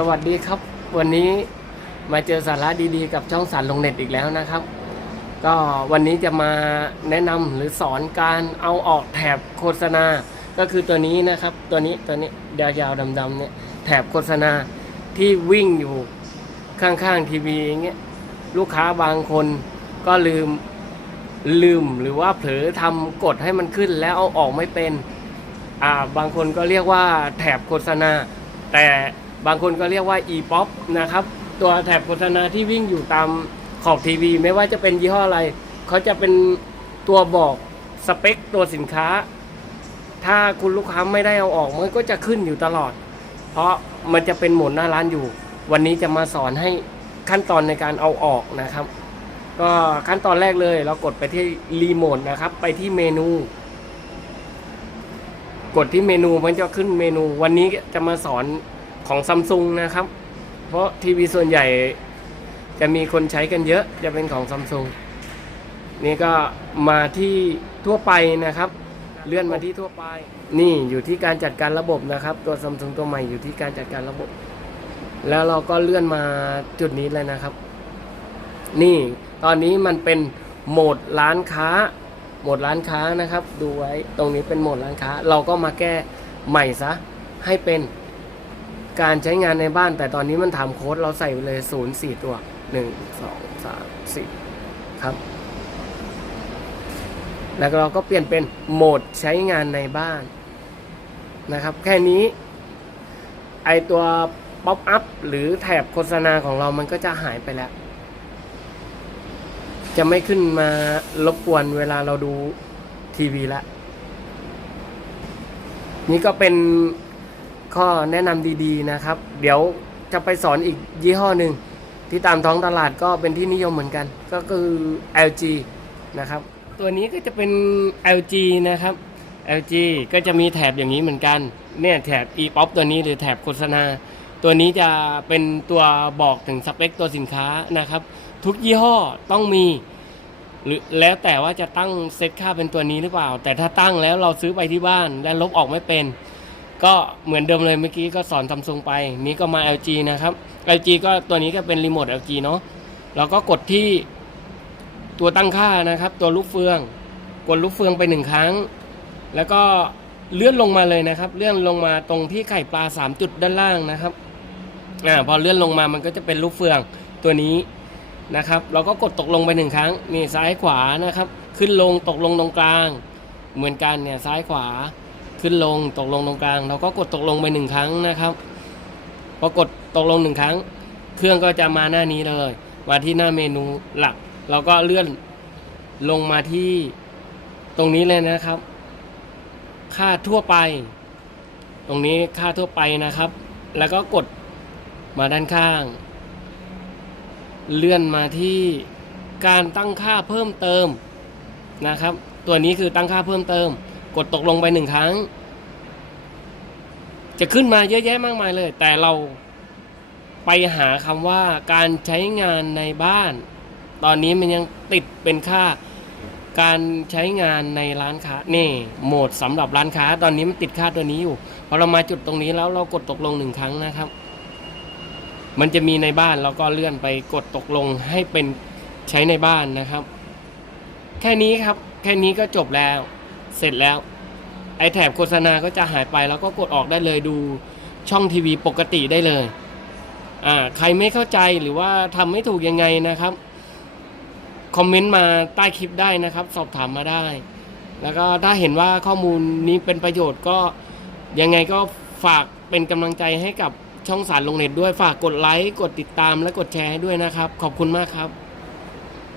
สวัสดีครับ วันนี้มาเจอสาระดีๆ กับช่องสารลงเน็ตอีกแล้วนะครับ ก็วันนี้จะมาแนะนำหรือสอนการเอาออกแถบโฆษณา ก็คือตัวนี้นะครับ ตัวนี้ตัวนี้ยาวๆดำๆเนี่ยแถบโฆษณาที่วิ่งอยู่ข้างๆทีวีอย่างเงี้ยลูกค้าบางคนก็ลืมลืมหรือว่าเผลอทำกดให้มันขึ้นแล้วเอาออกไม่เป็นอ่าบางคนก็เรียกว่าแถบโฆษณา แต่ บางคนก็เรียกว่า e-pop นะครับ ตัวแถบโฆษณาที่วิ่งอยู่ตามขอบทีวี ไม่ว่าจะเป็นยี่ห้ออะไร เขาจะเป็นตัวบอกสเปคตัวสินค้า ถ้าคุณลูกค้าไม่ได้เอาออกมันก็จะขึ้นอยู่ตลอด เพราะมันจะเป็นหมดหน้าร้านอยู่ วันนี้จะมาสอนให้ขั้นตอนในการเอาออกนะครับ ก็ขั้นตอนแรกเลยเรากดไปที่รีโมทนะครับ ไปที่เมนู กดที่เมนูมันจะขึ้นเมนู วันนี้จะมาสอน ของซัมซุงนะครับ เพราะทีวีส่วนใหญ่จะมีคนใช้กันเยอะจะเป็นของซัมซุงนี่ก็มาที่ทั่วไปนะครับ เลื่อนมาที่ทั่วไป นี่อยู่ที่การจัดการระบบนะครับ ตัวซัมซุงตัวใหม่อยู่ที่การจัดการระบบ แล้วเราก็เลื่อนมาจุดนี้เลยนะครับ นี่ตอนนี้มันเป็นโหมดร้านค้า โหมดร้านค้านะครับ ดูไว้ตรงนี้เป็นโหมดร้านค้า เราก็มาแก้ใหม่ซะให้เป็น การใช้งานในบ้าน แต่ตอนนี้มันทำโค้ดเราใส่ไปเลยศูนย์สี่ตัวหนึ่งสองสามสี่ครับ แล้วเราก็เปลี่ยนเป็นโหมดใช้งานในบ้านนะครับ แค่นี้ ไอตัวป๊อปอัพหรือแถบโฆษณาของเรามันก็จะหายไปแล้ว จะไม่ขึ้นมารบกวนเวลาเราดูทีวีละนี่ก็เป็น ข้อแนะนำดีๆนะครับ เดี๋ยวจะไปสอนอีกยี่ห้อหนึ่งที่ตามท้องตลาดก็เป็นที่นิยมเหมือนกัน ก็คือ LG นะครับ ตัวนี้ก็จะเป็น LG นะครับ LG ก็จะมีแถบอย่างนี้เหมือนกัน เนี่ยแถบ e-pop ตัวนี้หรือแถบโฆษณา ตัวนี้จะเป็นตัวบอกถึงสเปคตัวสินค้านะครับ ทุกยี่ห้อต้องมีหรือแล้วแต่ว่าจะตั้งเซตค่าเป็นตัวนี้หรือเปล่า แต่ถ้าตั้งแล้วเราซื้อไปที่บ้านแล้วลบออกไม่เป็น ก็เหมือนเดิมเลยเมื่อกี้ก็สอนซัมซุงไป นี้ก็มา LG นะครับ LG ก็ตัวนี้ก็เป็นรีโมท LG เนาะเราก็กดที่ตัวตั้งค่านะครับ ตัวลูกเฟือง กดลูกเฟืองไปหนึ่งครั้ง แล้วก็เลื่อนลงมาเลยนะครับ เลื่อนลงมาตรงที่ไข่ปลาสามจุดด้านล่างนะครับอ่าพอเลื่อนลงมามันก็จะเป็นลูกเฟืองตัวนี้นะครับ เราก็กดตกลงไปหนึ่งครั้งนี่ซ้ายขวานะครับ ขึ้นลงตกลงตรงกลาง เหมือนกันเนี่ยซ้ายขวา ขึ้นลงตกลงตรงกลาง เราก็กดตกลงไปหนึ่งครั้งนะครับพอกดตกลงหนึ่งครั้ง เครื่องก็จะมาหน้านี้เลย มาที่หน้าเมนูหลัก เราก็เลื่อนลงมาที่ตรงนี้เลยนะครับ ค่าทั่วไป ตรงนี้ค่าทั่วไปนะครับ แล้วก็กดมาด้านข้าง เลื่อนมาที่การตั้งค่าเพิ่มเติมนะครับ ตัวนี้คือตั้งค่าเพิ่มเติม ดตกลงไปหนึ่งครั้ง จะขึ้นมาเยอะแยะมากมายเลย แต่เราไปหาคำว่าการใช้งานในบ้าน ตอนนี้มันยังติดเป็นค่าการใช้งานในร้านค้านี่โหมดสำหรับร้านค้า ตอนนี้มันติดค่าตัวนี้อยู่พอเรามาจุดตรงนี้แล้วเรากดตกลงหนึ่งครั้งนะครับ มันจะมีในบ้านเราก็เลื่อนไปกดตกลงให้เป็นใช้ในบ้านนะครับ แค่นี้ครับ แค่นี้ก็จบแล้ว เสร็จแล้ว ไอแถบโฆษณาก็จะหายไปแล้วก็กดออกได้เลยดูช่องทีวีปกติได้เลยอ่าใครไม่เข้าใจหรือว่าทำไม่ถูกยังไงนะครับคอมเมนต์มาใต้คลิปได้นะครับ สอบถามมาได้ แล้วก็ถ้าเห็นว่าข้อมูลนี้เป็นประโยชน์ก็ยังไงก็ฝากเป็นกำลังใจให้กับช่องสารลงเน็ตด้วยฝากกดไลค์กดติดตามและกดแชร์ให้ด้วยนะครับ ขอบคุณมากครับ